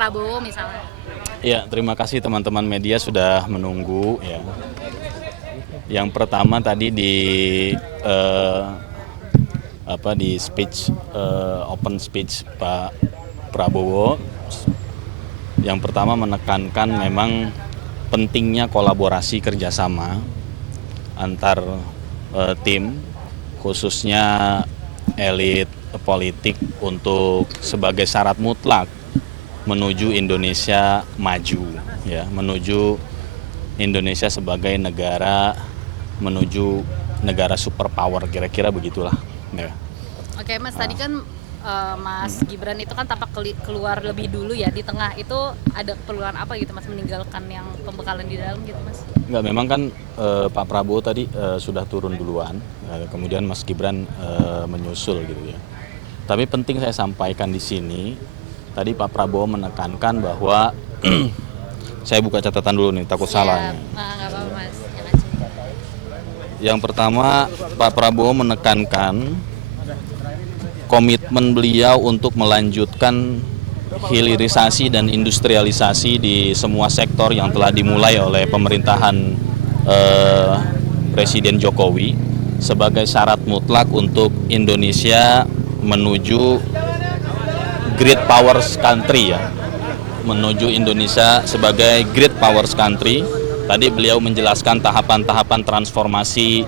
Prabowo misalnya. Ya, terima kasih teman-teman media sudah menunggu ya. Yang pertama tadi eh, di speech open speech Pak Prabowo, yang pertama menekankan memang pentingnya kolaborasi kerjasama antar tim, khususnya elit politik untuk sebagai syarat mutlak menuju Indonesia maju, ya, menuju Indonesia sebagai negara menuju negara superpower, kira-kira begitulah. Ya. Oke Mas, tadi kan Mas Gibran itu kan tampak keluar lebih dulu ya di tengah, itu ada keperluan apa gitu Mas, meninggalkan yang pembekalan di dalam gitu Mas? Enggak, memang kan Pak Prabowo tadi sudah turun duluan, kemudian Mas Gibran menyusul gitu ya. Tapi penting saya sampaikan di sini, tadi Pak Prabowo menekankan bahwa saya buka catatan dulu nih, takut salah nih. Nggak apa-apa Mas, jangan cerita. Yang pertama, Pak Prabowo menekankan komitmen beliau untuk melanjutkan hilirisasi dan industrialisasi di semua sektor yang telah dimulai oleh pemerintahan Presiden Jokowi sebagai syarat mutlak untuk Indonesia menuju great powers country, ya, menuju Indonesia sebagai great powers country. Tadi beliau menjelaskan tahapan-tahapan transformasi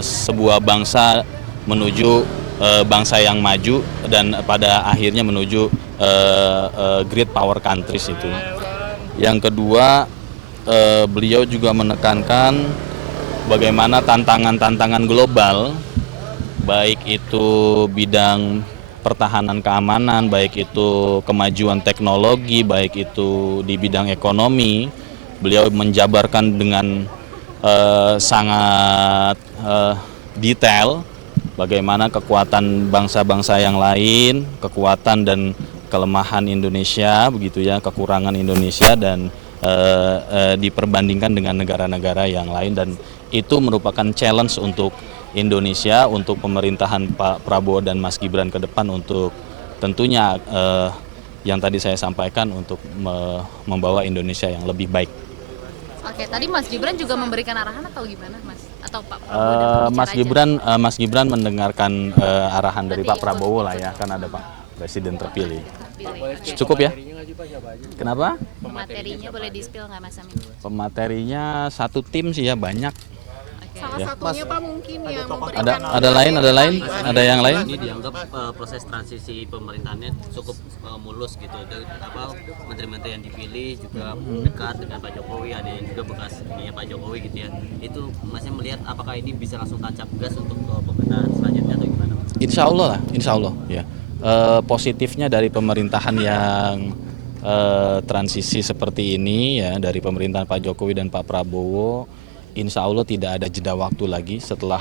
sebuah bangsa menuju bangsa yang maju dan pada akhirnya menuju great power countries itu. Yang kedua, beliau juga menekankan bagaimana tantangan-tantangan global, baik itu bidang pertahanan keamanan, baik itu kemajuan teknologi, baik itu di bidang ekonomi. Beliau menjabarkan dengan sangat detail bagaimana kekuatan bangsa-bangsa yang lain, kekuatan dan kelemahan Indonesia, begitu ya, kekurangan Indonesia dan diperbandingkan dengan negara-negara yang lain, dan itu merupakan challenge untuk Indonesia, untuk pemerintahan Pak Prabowo dan Mas Gibran ke depan untuk tentunya yang tadi saya sampaikan untuk membawa Indonesia yang lebih baik. Oke, tadi Mas Gibran juga memberikan arahan atau gimana Mas? Atau Pak Prabowo dan Mas Gibran mendengarkan arahan dari Pak Prabowo lah ya, kan ada Pak Presiden terpilih. Cukup ya? Kenapa? Pematerinya boleh di-spill nggak Mas Amin? Pematerinya satu tim sih ya, banyak. Salah Ya. satunya Pak mungkin yang memberikan Ada yang lain? Ini dianggap proses transisi pemerintahannya cukup mulus gitu. Menteri-menteri yang dipilih juga dekat dengan Pak Jokowi, ada yang juga bekas ininya Pak Jokowi gitu ya. Itu masih melihat apakah ini bisa langsung tancap gas untuk pemerintahan selanjutnya atau gimana? Insya Allah ya. Positifnya dari pemerintahan yang transisi seperti ini ya, dari pemerintahan Pak Jokowi dan Pak Prabowo, insya Allah tidak ada jeda waktu lagi setelah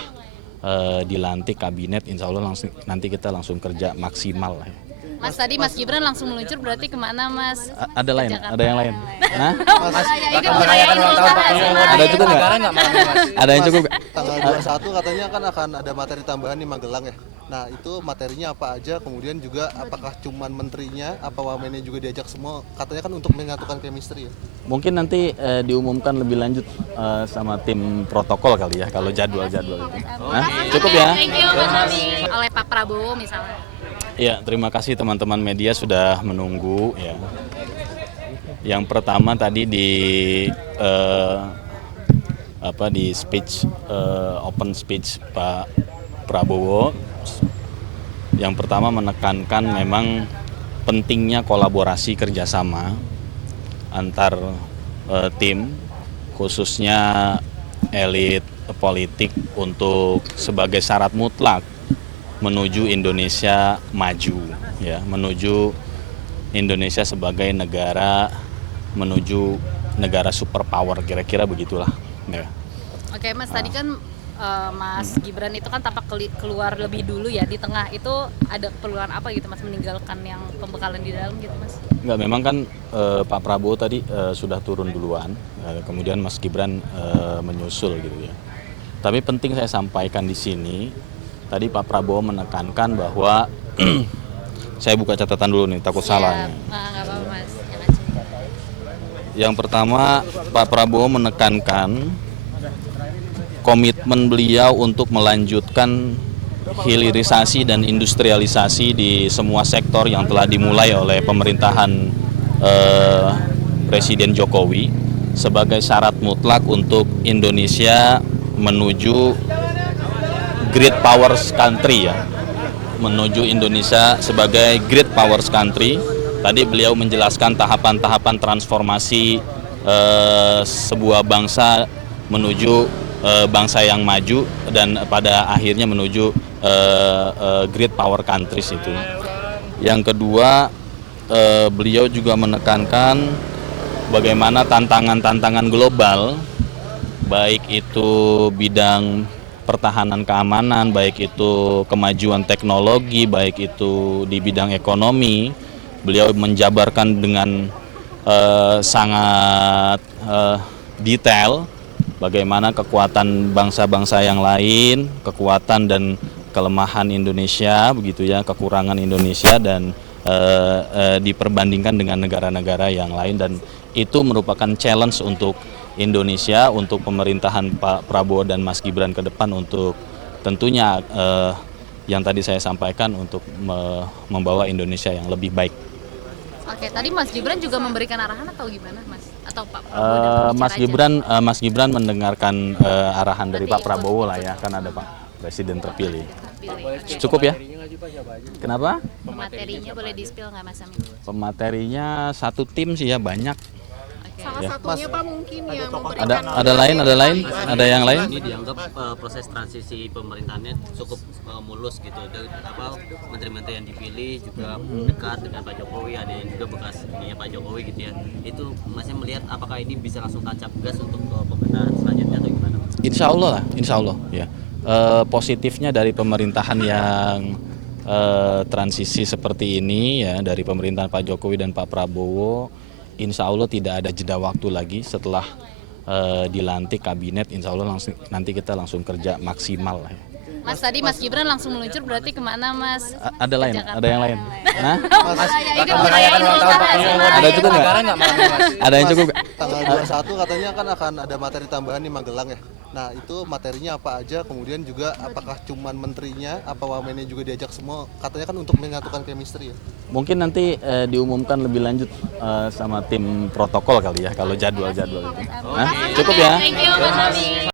dilantik kabinet. Insya Allah nanti kita langsung kerja maksimal lah ya. Mas, tadi Mas Gibran langsung meluncur, berarti kemana Mas? Ada yang lain? Hah? Ada cukup nggak? Ada yang cukup? Tanggal 21 katanya kan akan ada materi tambahan di Magelang ya. Nah itu materinya apa aja, kemudian juga apakah cuman menterinya, apa wamennya juga diajak semua, katanya kan untuk menyatukan chemistry ya. Mungkin nanti diumumkan lebih lanjut sama tim protokol kali ya, kalau jadwal-jadwal itu. Hah? Cukup ya? Thank you Mas Amin. Oleh Pak Prabowo misalnya. Ya, terima kasih teman-teman media sudah menunggu ya. Yang pertama tadi di speech open speech Pak Prabowo, yang pertama menekankan memang pentingnya kolaborasi kerjasama antar tim, khususnya elit politik untuk sebagai syarat mutlak menuju Indonesia maju, ya, menuju Indonesia sebagai negara menuju negara superpower, kira-kira begitulah. Ya. Oke Mas, tadi kan Mas Gibran itu kan tampak keluar lebih dulu ya di tengah, itu ada keperluan apa gitu Mas, meninggalkan yang pembekalan di dalam gitu Mas? Enggak, memang kan Pak Prabowo tadi sudah turun duluan, kemudian Mas Gibran menyusul gitu ya. Tapi penting saya sampaikan di sini, tadi Pak Prabowo menekankan bahwa saya buka catatan dulu nih, takut salah nih. Nggak apa-apa. Yang pertama, Pak Prabowo menekankan komitmen beliau untuk melanjutkan hilirisasi dan industrialisasi di semua sektor yang telah dimulai oleh pemerintahan Presiden Jokowi sebagai syarat mutlak untuk Indonesia menuju great powers country ya, menuju Indonesia sebagai great powers country. Tadi beliau menjelaskan tahapan-tahapan transformasi sebuah bangsa menuju bangsa yang maju dan pada akhirnya menuju great power countries itu. Yang kedua, beliau juga menekankan bagaimana tantangan-tantangan global, baik itu bidang pertahanan keamanan, baik itu kemajuan teknologi, baik itu di bidang ekonomi. Beliau menjabarkan dengan sangat detail bagaimana kekuatan bangsa-bangsa yang lain, kekuatan dan kelemahan Indonesia, begitu ya, kekurangan Indonesia dan diperbandingkan dengan negara-negara yang lain, dan itu merupakan challenge untuk Indonesia, untuk pemerintahan Pak Prabowo dan Mas Gibran ke depan untuk tentunya yang tadi saya sampaikan untuk membawa Indonesia yang lebih baik. Oke, tadi Mas Gibran juga memberikan arahan atau gimana, Mas? Atau Pak Prabowo Mas Gibran mendengarkan arahan dari Pak Prabowo lah ya, kan ada Pak Presiden terpilih. Cukup ya? Kenapa? Materinya boleh di-spill nggak, Mas Amin? Pematerinya satu tim sih ya, banyak. Salah satunya Pak mungkin yang memberikan Ada yang lain? Ini dianggap proses transisi pemerintahannya cukup mulus gitu. Dan menteri-menteri yang dipilih juga dekat dengan Pak Jokowi, ada yang juga bekas ini Pak Jokowi gitu ya. Itu masih melihat apakah ini bisa langsung tancap gas untuk pemerintahan selanjutnya atau gimana? Insya Allah ya. Positifnya dari pemerintahan yang transisi seperti ini ya, dari pemerintahan Pak Jokowi dan Pak Prabowo, insya Allah tidak ada jeda waktu lagi setelah dilantik kabinet. Insya Allah nanti kita langsung kerja maksimal lah ya. Mas, tadi Mas Gibran langsung meluncur, berarti kemana, Mas? Ada lain? Ada yang lain? Hah? Ikut merayakan ulang Ada cukup nggak? Ada yang cukup? Tanggal 21 katanya kan akan ada materi tambahan di Magelang ya. Nah itu materinya apa aja, kemudian juga apakah cuman menterinya, apa wamennya juga diajak semua, katanya kan untuk menyatukan chemistry ya. Mungkin nanti diumumkan lebih lanjut sama tim protokol kali ya, kalau jadwal-jadwal itu. Hah? Cukup ya? Thank you, Mas Amin.